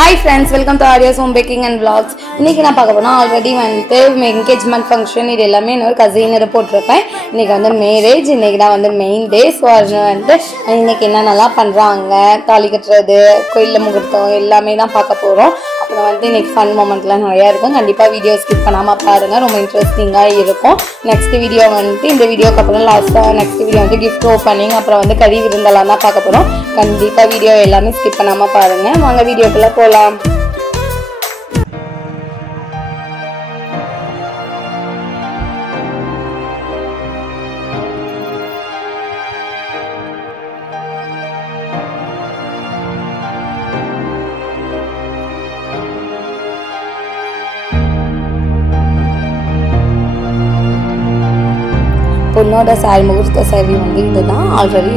Hi friends, welcome to Arya's Home Baking and Vlogs. இன்னைக்கு நான் பார்க்க போனா ஆல்ரெடி வந்து என்கேஜ்மெண்ட் ஃபங்க்ஷன் இது எல்லாமே என்னோட கசினோட போட்டிருப்பேன். இன்னைக்கு வந்து மேரேஜ், இன்னைக்கு தான் வந்து மெயின் டே. ஸோ அது வந்து இன்னைக்கு என்னென்னலாம் பண்ணுறாங்க, தாலி கட்டுறது, கோயிலில் முகூர்த்தம் எல்லாமே தான் பார்க்க போகிறோம். அப்புறம் வந்து இன்னைக்கு ஃபன் மூமெண்ட்லாம் நிறையா இருக்கும். கண்டிப்பாக வீடியோ ஸ்கிப் பண்ணாமல் பாருங்கள், ரொம்ப இன்ட்ரெஸ்டிங்காக இருக்கும். நெக்ஸ்ட் வீடியோ வந்துட்டு இந்த வீடியோக்கு அப்புறம் லாஸ்ட்டாக நெக்ஸ்ட் வீடியோ வந்து கிஃப்ட் ஓப்பனிங், அப்புறம் வந்து கறி விருந்தெல்லாம் தான் பார்க்க போகிறோம். கண்டிப்பாக வீடியோ எல்லாமே ஸ்கிப் பண்ணாமல் பாருங்கள். வாங்க வீடியோக்குள்ளே போகலாம். பொண்ணோட சாரி முகூர்த்த சாரி வந்து இதுதான். ஆல்ரெடி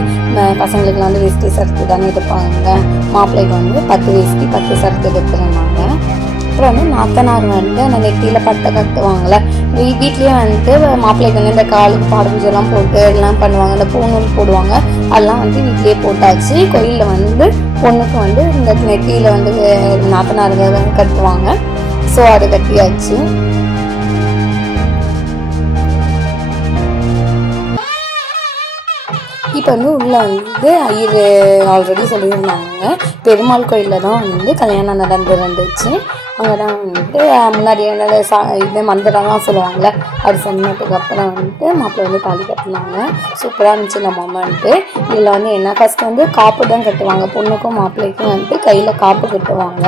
பசங்களுக்குலாம் வந்து வேஷ்டி சரத்து தானே எடுப்பாங்க. மாப்பிள்ளைக்கு வந்து 10 வேஷ்டி 10 சரத்து எடுத்துருந்தாங்க. அப்புறம் வந்து நாத்தனார் வந்து அந்த நெத்தியில் பட்டை கட்டுவாங்கள்ல, வீட்லேயே வந்துட்டு மாப்பிள்ளைக்கு வந்து இந்த காலுக்கு பாடபூஜெல்லாம் போட்டு எல்லாம் பண்ணுவாங்க. அந்த பூநூல் போடுவாங்க, அதெல்லாம் வந்து வீட்லேயே போட்டாச்சு. கோயிலில் வந்து பொண்ணுக்கு வந்து இந்த நெத்தியில் வந்து நாத்தனாருங்க கட்டுவாங்க. ஸோ அது கட்டியாச்சு. இப்போ வந்து உள்ளே வந்து ஐயர் ஆல்ரெடி சொல்லியிருந்தாங்க, பெருமாள் கோயிலில் தான் வந்து கல்யாணம் நடந்துருந்துச்சு. அங்கே தான் வந்துட்டு முன்னாடி இது மந்திரம்லாம் சொல்லுவாங்கள்ல, அது சொன்னதுக்கு அப்புறம் வந்துட்டு மாப்பிள்ளை வந்து தாலி கட்டினாங்க. சூப்பராக இருந்துச்சு இந்த மொமெண்ட்டு. இதில் வந்து என்ன, ஃபஸ்ட்டு வந்து காப்பு தான் கட்டுவாங்க. பொண்ணுக்கும் மாப்பிள்ளைக்கும் வந்துட்டு கையில் காப்பு கட்டுவாங்க.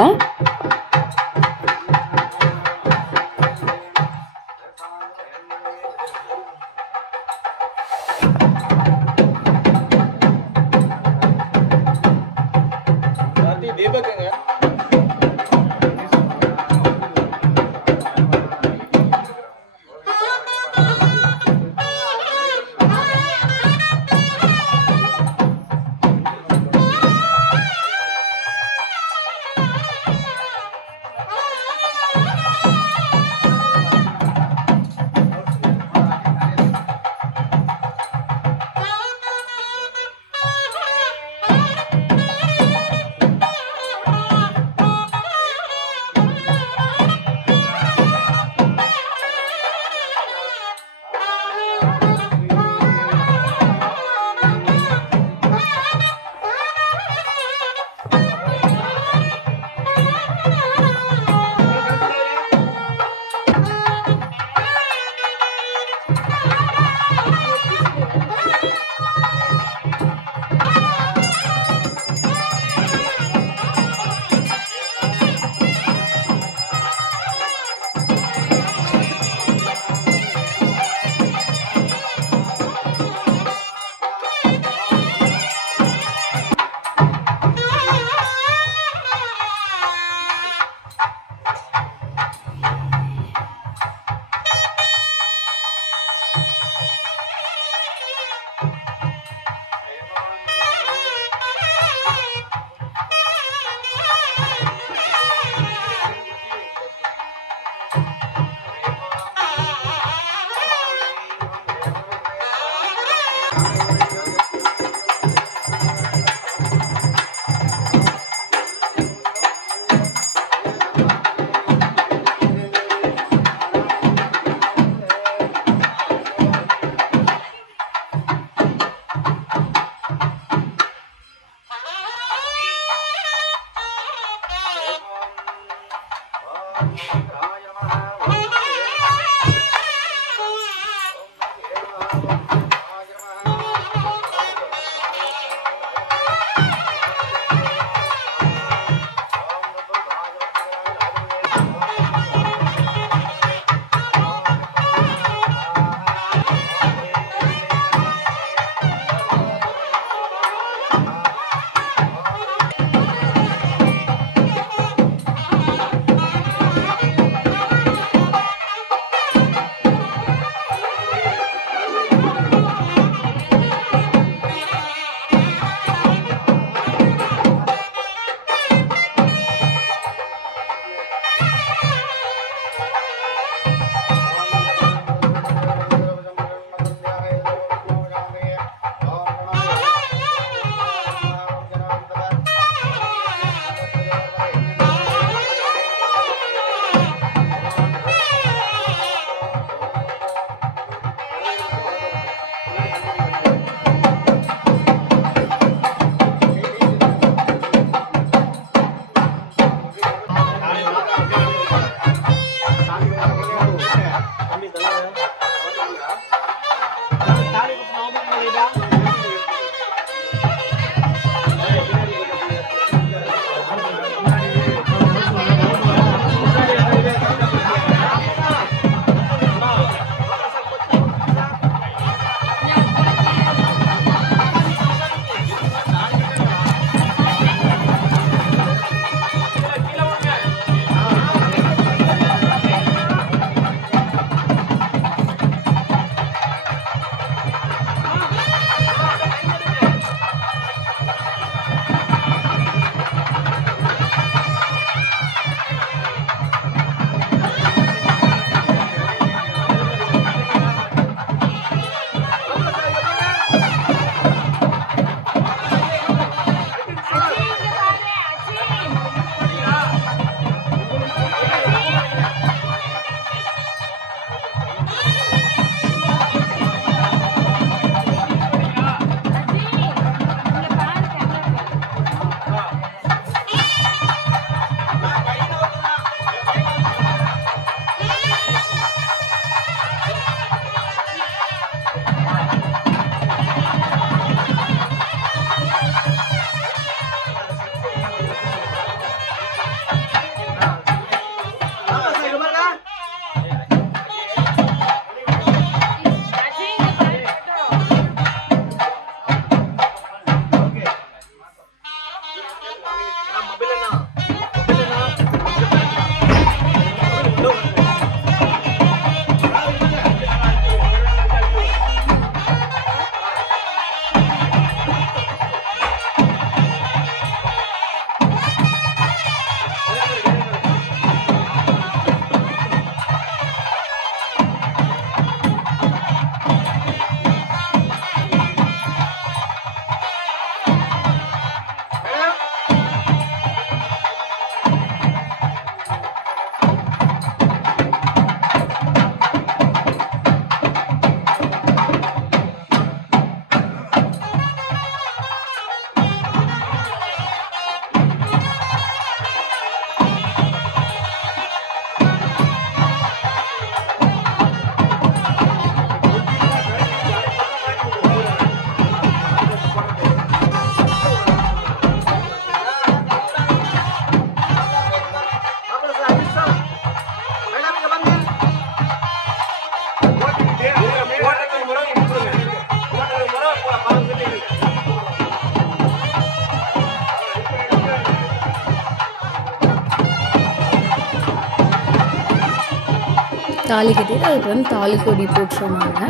தாலி கட்டிட்டு அதுக்கப்புறம் தாலி கொடி போட்டுருவாங்க.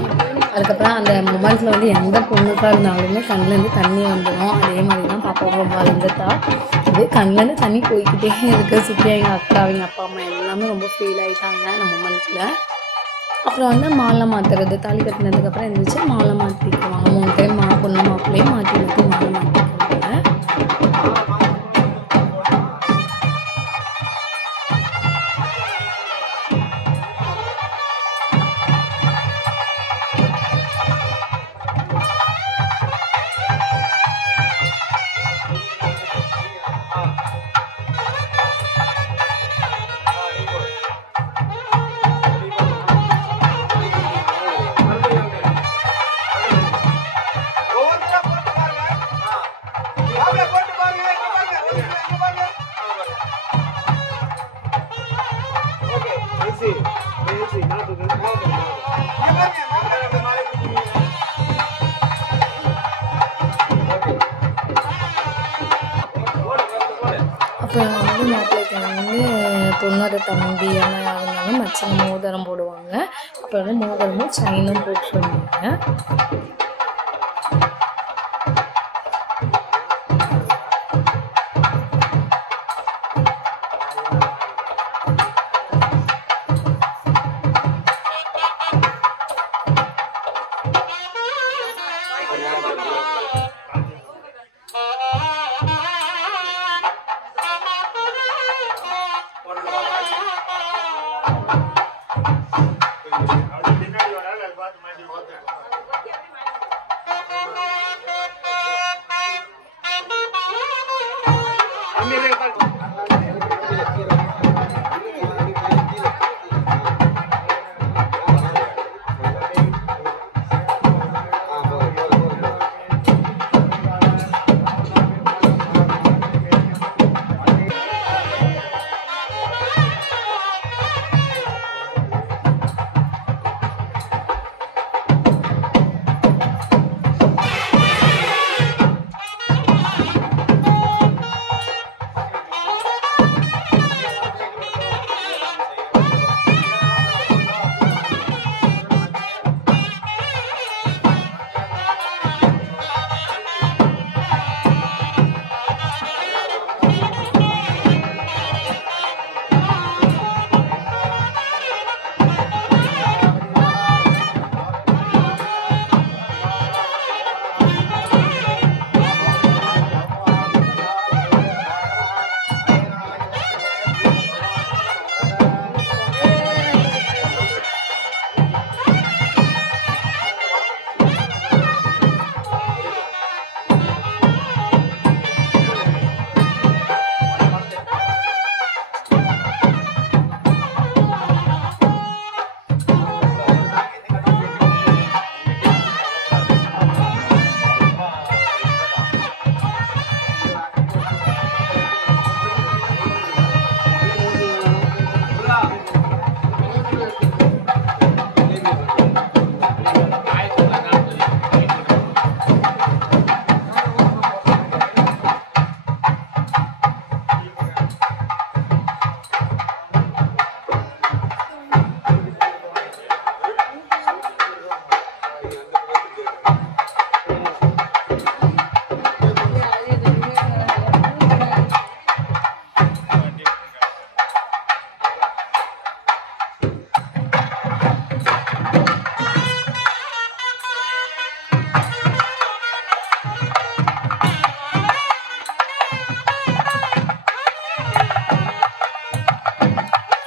அதுக்கப்புறம் அந்த மொமெண்ட்டில் வந்து எந்த பொண்ணுக்காக இருந்தாலுமே கண்ணிலேருந்து தண்ணி வந்துடும். அதே மாதிரி தான் பாப்பா ரொம்ப வளர்ந்துட்டா. அப்படியே கண்ணிலேருந்து தண்ணி போய்கிட்டே இருக்குது. சுற்றி எங்கள் அக்கா அவங்க அப்பா அம்மா எல்லாமே ரொம்ப ஃபீல் ஆகிட்டாங்க அந்த மொமெண்ட்டில். அப்புறம் வந்து மாலை மாற்றுறது, தாலி கட்டினதுக்கப்புறம் இருந்துச்சு மாலை மாற்றிக்குவாங்க. 3 டைம் பொண்ணு மாப்பிள்ளையும் மாற்றி மாற்றி மாலை மாற்றிக்குவாங்க. அப்புறம் வந்து மாப்பிள்ளைக்கு வந்து பொண்ணோட தம்பி அம்மா இருந்தாலும் மச்சங்க மோதிரம் போடுவாங்க. அப்புறம் வந்து மோதிரமும் செயினும் போட்டுருவாங்க.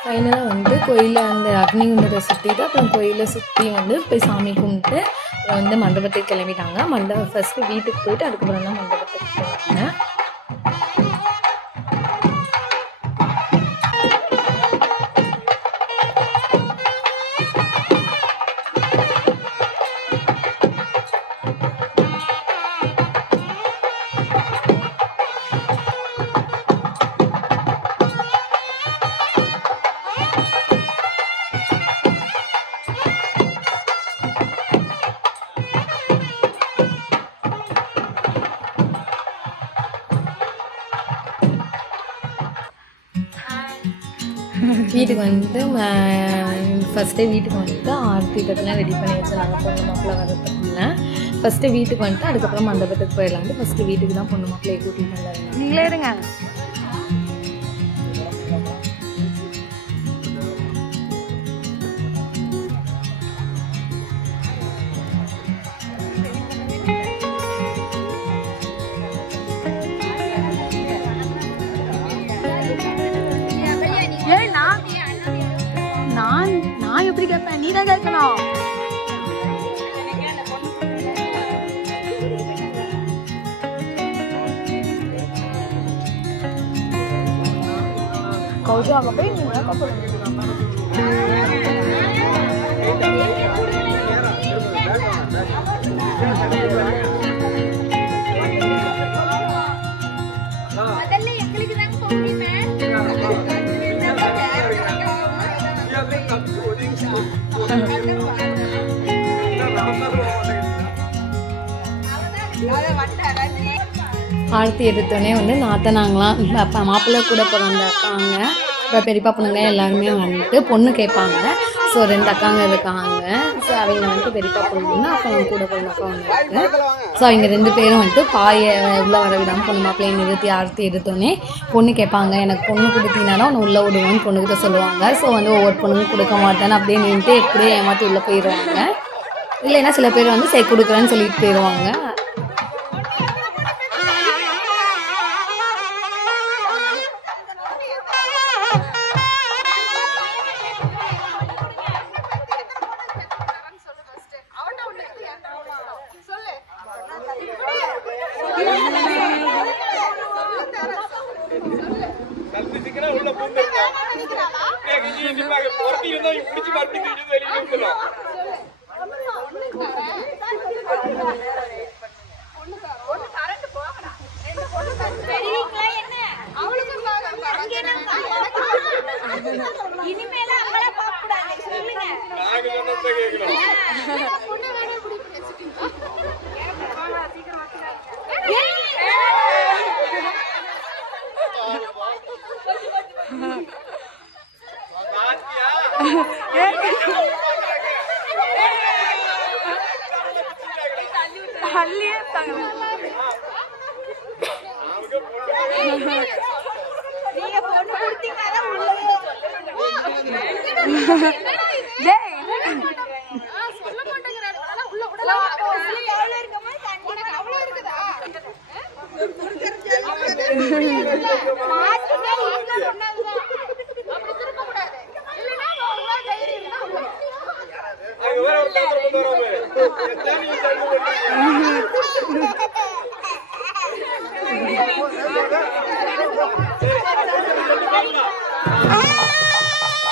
ஃபைனலாக வந்து கோயிலில் அந்த அக்னி குண்டத்தை சுற்றிட்டு அப்புறம் கோயிலை சுற்றி வந்து போய் சாமி கும்பிட்டு அப்புறம் வந்து மண்டபத்துக்கு கிளம்பிட்டாங்க. ஃபஸ்ட்டு வீட்டுக்கு போயிட்டு அதுக்கப்புறம் தான் மண்டபத்துக்கு போனாங்க. வீட்டுக்கு வந்துட்டு ஃபஸ்ட்டே வீட்டுக்கு வந்துட்டு ஆர்த்தி தட்டெல்லாம் ரெடி பண்ணி வச்சு நாங்கள் பொண்ணு மாப்பிள்ளை வரதுக்குள்ள ஃபஸ்ட்டு வீட்டுக்கு வந்துட்டு அதுக்கப்புறம் மண்டபத்துக்கு போயிடலான்ட்டு ஃபஸ்ட்டு வீட்டுக்கு தான் பொண்ணு மாப்பிள்ளையை கூட்டிகிட்டு வந்தாங்க. நீங்களே இருங்க. நான் எப்படி கேட்பேன்? நீ தான் கேட்கணும். கௌசி அங்கே போய் நீ மேக்கப் ஆர்த்தி எடுத்தோடனே வந்து நாத்தனாங்களாம் மாப்பிள்ளை கூட பிறந்த அக்காங்க இப்போ பெரியப்பா பொண்ணுங்க எல்லாருமே வந்துட்டு பொண்ணு கேட்பாங்க. ஸோ 2 அக்காங்க இருக்காங்க. ஸோ அவங்க வந்துட்டு பெரியப்பா பொண்ணுங்க அப்புறம் கூட பிறந்த அக்கா ஒன்று இருக்குது. ஸோ அவங்க 2 பேரும் வந்துட்டு பாயை உள்ளே வர விடாமல் பொண்ணு மாப்பிள்ளையை நிறுத்தி ஆர்த்தி எடுத்தோடனே பொண்ணு கேட்பாங்க. எனக்கு பொண்ணு கொடுத்தீங்கன்னா ஒன்று உள்ளே விடுவோன்னு பொண்ணுக்கிட்ட சொல்லுவாங்க. ஸோ வந்து ஒவ்வொரு பொண்ணுங்க கொடுக்க மாட்டேன்னு அப்படியே நின்றுட்டு எப்படியே ஏமாற்றி உள்ளே போயிடுவாங்க. இல்லைன்னா சில பேர் வந்து சரி கொடுக்குறேன்னு சொல்லிட்டு போயிடுவாங்க.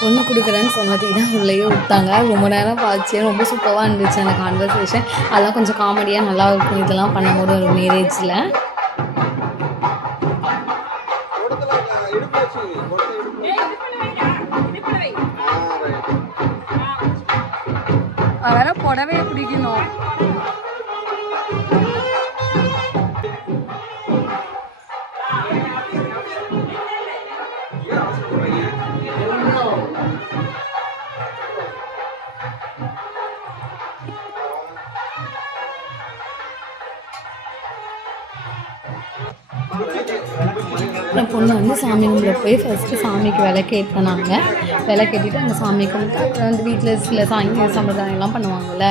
பொண்ணு கொடுக்குறேன்னு சொன்னதுக்கு தான் உள்ளேயே விட்டாங்க. ரொம்ப நேரம் பார்த்து ரொம்ப சூப்பராக இருந்துச்சு அந்த கான்வர்சேஷன். அதெல்லாம் கொஞ்சம் காமெடியாக நல்லா இருக்கும் இதெல்லாம் பண்ணும்போது ஒரு மேரேஜில். அதெல்லாம் புடவையை பிடிக்கணும். பொண்ணு வந்து சாமி கும்பிட போய் ஃபஸ்ட்டு சாமிக்கு விளக்கேற்றினாங்க. விளக்கேற்றிட்டு அந்த சாமி கும்பிட்டு அப்புறம் வந்து வீட்டில் சில சம்பிரதாயம்லாம் பண்ணுவாங்கள்ல,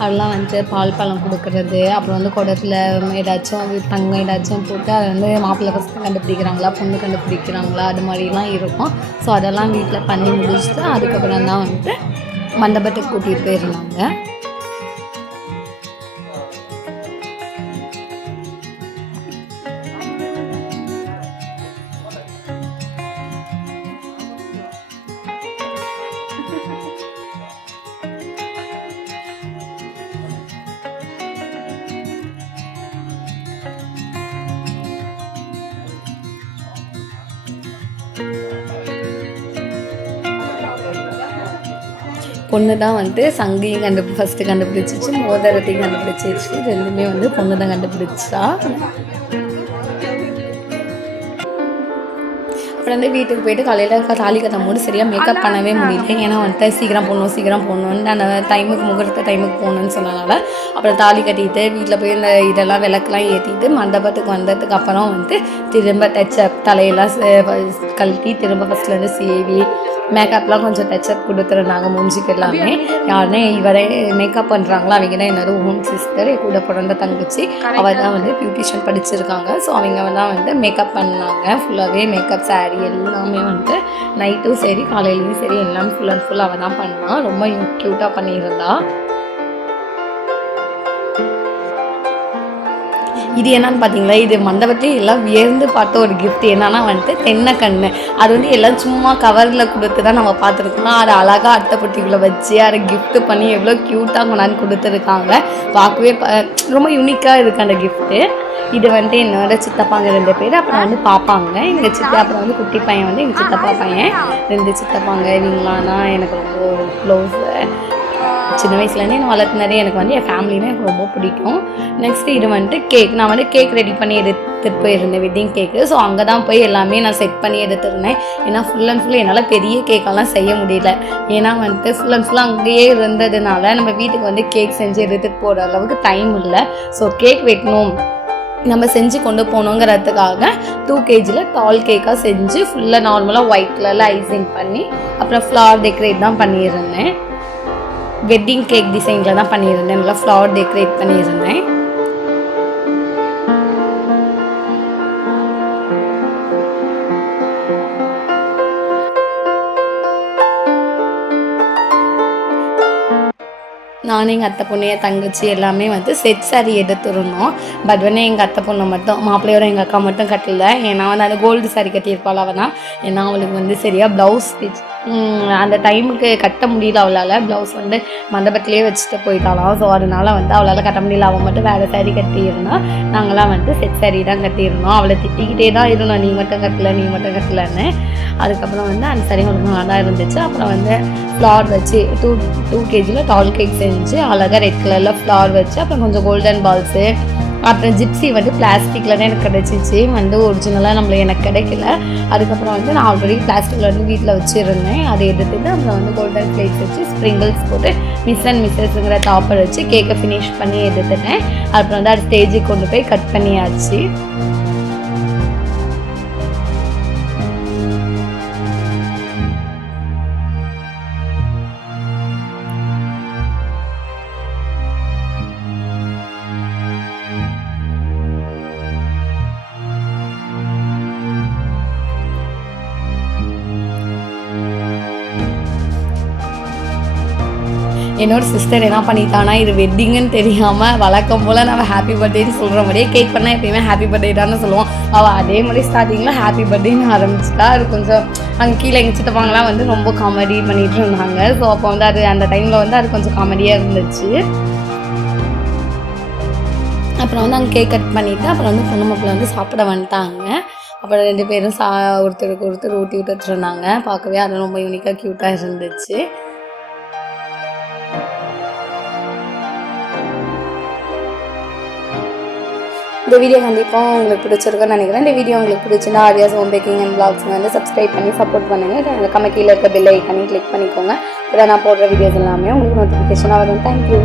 அதெல்லாம் வந்து பால் பழம் கொடுக்குறது, அப்புறம் வந்து குடத்தில் ஏதாச்சும் தங்கம் ஏதாச்சும் போட்டு அதை வந்து மாப்பிள்ளை ஃபஸ்ட்டு கண்டுபிடிக்கிறாங்களா பொண்ணு கண்டுபிடிக்கிறாங்களா அது மாதிரிலாம் இருக்கும். ஸோ அதெல்லாம் வீட்டில் பண்ணி முடிச்சுட்டு அதுக்கப்புறம் தான் வந்துட்டு மண்டபத்துக்கு கூட்டிகிட்டு போயிருந்தாங்க. பொண்ணு தான் வந்து சங்கையும் ஃபஸ்ட்டு கண்டுபிடிச்சிச்சு, மோதிரத்தையும் கண்டுபிடிச்சிச்சு. 2மே வந்து பொண்ணு தான் கண்டுபிடிச்சா. அப்புறம் வந்து வீட்டுக்கு போயிட்டு காலையில் தாலி கட்டும் போது சரியாக மேக்கப் பண்ணவே முடியல. ஏன்னா வந்துட்டு சீக்கிரம் போகணுன்னு அந்த டைமுக்கு முகூர்த்த டைமுக்கு போகணுன்னு சொன்னனால அப்புறம் தாலி கட்டிட்டு வீட்டில் போய் இந்த இதெல்லாம் விளக்கெலாம் ஏற்றிட்டு மண்டபத்துக்கு வந்ததுக்கு அப்புறம் வந்து திரும்ப டச்சப் தலையெல்லாம் கழட்டி திரும்ப ஃபஸ்ட்லேருந்து சீவி மேக்கப்லாம் கொஞ்சம் டச்சப் கொடுத்துருந்தாங்க மூஞ்சிக்கு எல்லாமே. யாருன்னா இவரே மேக்கப் பண்ணுறாங்களோ அவங்க தான் என்னோட ஓன் சிஸ்டர், கூட பிறந்த தங்கச்சி. அவள் தான் வந்து பியூட்டிஷியன் படிச்சிருக்காங்க. ஸோ அவங்க தான் வந்து மேக்கப் பண்ணாங்க. ஃபுல்லாகவே மேக்கப் சாரீ எல்லாமே வந்து நைட்டும் சரி காலையிலையும் சரி எல்லாம் ஃபுல் அண்ட் ஃபுல் அவள் தான் பண்ணாள். ரொம்ப க்யூட்டாக பண்ணியிருந்தா. இது என்னன்னு பார்த்தீங்களா, இது மண்டபத்திலே எல்லாம் வியர்ந்து பார்த்த ஒரு கிஃப்ட். என்னன்னா வந்துட்டு தென்னைக்கண்ணு. அது வந்து எல்லாம் சும்மா கவரில் கொடுத்து தான் நம்ம பார்த்துருக்கோம். அதை அழகாக அட்டைப்பட்டிக்குள்ளே வச்சு அதை கிஃப்ட்டு பண்ணி எவ்வளோ க்யூட்டாக கொண்டாந்து கொடுத்துருக்காங்க. பார்க்கவே ரொம்ப யூனிக்காக இருக்குது அந்த கிஃப்ட்டு. இது வந்துட்டு என்னோட சித்தப்பாங்க 2 பேர், அப்புறம் வந்து பார்ப்பாங்க எங்கள் சித்தா, அப்புறம் வந்து குட்டி பையன் வந்து எங்கள் சித்தப்பா பையன். 2 சித்தப்பாங்க. இவங்களானா எனக்கு ரொம்ப க்ளோஸு. சின்ன வயசுலேருந்தே என்ன வளர்த்துனதே எனக்கு வந்து என் ஃபேமிலினா எனக்கு ரொம்ப பிடிக்கும். நெக்ஸ்ட்டு இது வந்துட்டு கேக். நான் வந்து கேக் ரெடி பண்ணி எடுத்துகிட்டு போயிருந்தேன், வெட்டிங் கேக்கு. ஸோ அங்கே தான் போய் எல்லாமே நான் செட் பண்ணி எடுத்துருந்தேன். ஏன்னா ஃபுல் அண்ட் ஃபுல் என்னால் பெரிய கேக்கெல்லாம் செய்ய முடியல. ஏன்னா வந்துட்டு ஃபுல் அண்ட் ஃபுல்லாக அங்கேயே இருந்ததுனால நம்ம வீட்டுக்கு வந்து கேக் செஞ்சு எடுத்துகிட்டு போகிற அளவுக்கு டைம் இல்லை. ஸோ கேக் வெட்டணும் நம்ம செஞ்சு கொண்டு போகணுங்கிறதுக்காக 2 kg டால் கேக்காக செஞ்சு ஃபுல்லாக நார்மலாக ஒயிட் கலரில் ஐசிங் பண்ணி அப்புறம் ஃப்ளவர் டெக்கரேட் தான் பண்ணியிருந்தேன். வெட்டிங் கேக் டிசைனில் தான் பண்ணியிருந்தேன். நல்லா ஃப்ளவர் டெக்கரேட் பண்ணியிருந்தேன். நானும் எங்கள் அத்தை பொண்ணு என் தங்கச்சி எல்லாமே வந்து செட் சாரீ எடுத்துருந்தோம். பட் வந்து எங்கள் அத்தை பொண்ணு மட்டும் மாப்பிள்ளையோட எங்கள் அக்கா மட்டும் கட்டல. ஏன்னா வந்து அந்த கோல்டு சாரீ கட்டியிருப்பாள் அவள் தான். ஏன்னா அவளுக்கு வந்து சரியாக ப்ளவுஸ் ஸ்டிச் அந்த டைமுக்கு கட்ட முடியல. அவளால் ப்ளவுஸ் வந்து மண்டபத்திலே வச்சுட்டு போயிட்டாலாம். ஸோ அதனால் வந்து அவளால் கட்ட முடியல. அவள் மட்டும் வேறு சாரீ கட்டியிருந்தோம். நாங்களாம் வந்து செட் சாரீ தான் கட்டியிருந்தோம். அவளை திட்டிக்கிட்டே தான் இருந்தோம், நீ மட்டும் கட்டலன்னு. அதுக்கப்புறம் வந்து அந்த சாரீ அவளுக்கு நல்லா தான் இருந்துச்சு. அப்புறம் வந்து ஃப்ளவர் வச்சு 2 kg டால் கேக் செஞ்சு அழகாக ரெட் கலரில் ஃப்ளவர் வச்சு அப்புறம் கொஞ்சம் கோல்டன் பால்ஸு அப்புறம் ஜிப்ஸி வந்து பிளாஸ்டிக்கில் தான் எனக்கு கிடச்சிச்சு. வந்து ஒரிஜினலாக எனக்கு கிடைக்கல. அதுக்கப்புறம் வந்து நான் ஆல்ரெடி பிளாஸ்டிக்கில் வந்து வீட்டில் வச்சுருந்தேன். அதை எடுத்துகிட்டு அப்புறம் வந்து கோல்டன் பிளேட்ஸ் வச்சு ஸ்ப்ரிங்கிள்ஸ் போட்டு மிஸ் அண்ட் மிஸ்ஸஸ்ங்கிற டாப்பர் வச்சு கேக்கை ஃபினிஷ் பண்ணி எடுத்துட்டேன். அப்புறம் வந்து அது ஸ்டேஜுக்கு கொண்டு போய் கட் பண்ணியாச்சு. என்னோட சிஸ்டர் என்ன பண்ணிட்டானா, இது வெட்டிங்குன்னு தெரியாமல் வழக்கம் போல் நம்ம ஹாப்பி பர்த்டேன்னு சொல்கிற மாதிரியே கேக் பண்ணால் எப்பயுமே ஹாப்பி பர்த்டே தானே சொல்லுவோம். அவள் அதே மாதிரி ஸ்டார்டிங்கில் ஹாப்பி பர்த்டேன்னு ஆரம்பிச்சிட்டா. அது கொஞ்சம் அங்கே கீழே எங்கள் சித்தப்பாங்கலாம் வந்து ரொம்ப காமெடி பண்ணிகிட்டு இருந்தாங்க. ஸோ அப்போ வந்து அது அந்த டைமில் வந்து அது கொஞ்சம் காமெடியாக இருந்துச்சு. அப்புறம் வந்து அங்கே கேக் கட் பண்ணிவிட்டு அப்புறம் வந்து பொண்ணு மாப்பிள்ளை வந்து சாப்பிட வந்துட்டாங்க. அப்புறம் 2 பேரும் ஒருத்தருக்கு ஒருத்தர் ஊட்டி விட்டுட்டு இருந்தாங்க. பார்க்கவே அது ரொம்ப யூனிக்காக க்யூட்டாக இருந்துச்சு. இந்த வீடியோ கண்டிப்பாக உங்களுக்கு பிடிச்சிருக்குன்னு நினைக்கிறேன். இந்த வீடியோ உங்களுக்கு பிடிச்சிருந்தா Aariyas home baking and vlogs வந்து சப்ஸ்கிரைப் பண்ணி சப்போர்ட் பண்ணுங்கள். கமெண்ட் கீழே இருக்க பெல் ஐக்கானையும் கிளிக் பண்ணிக்கோங்க. இப்போ நான் போடுற வீடியோஸ் எல்லாமே உங்களுக்கு நோட்டிஃபிகேஷனாக வரும். தேங்க்யூ.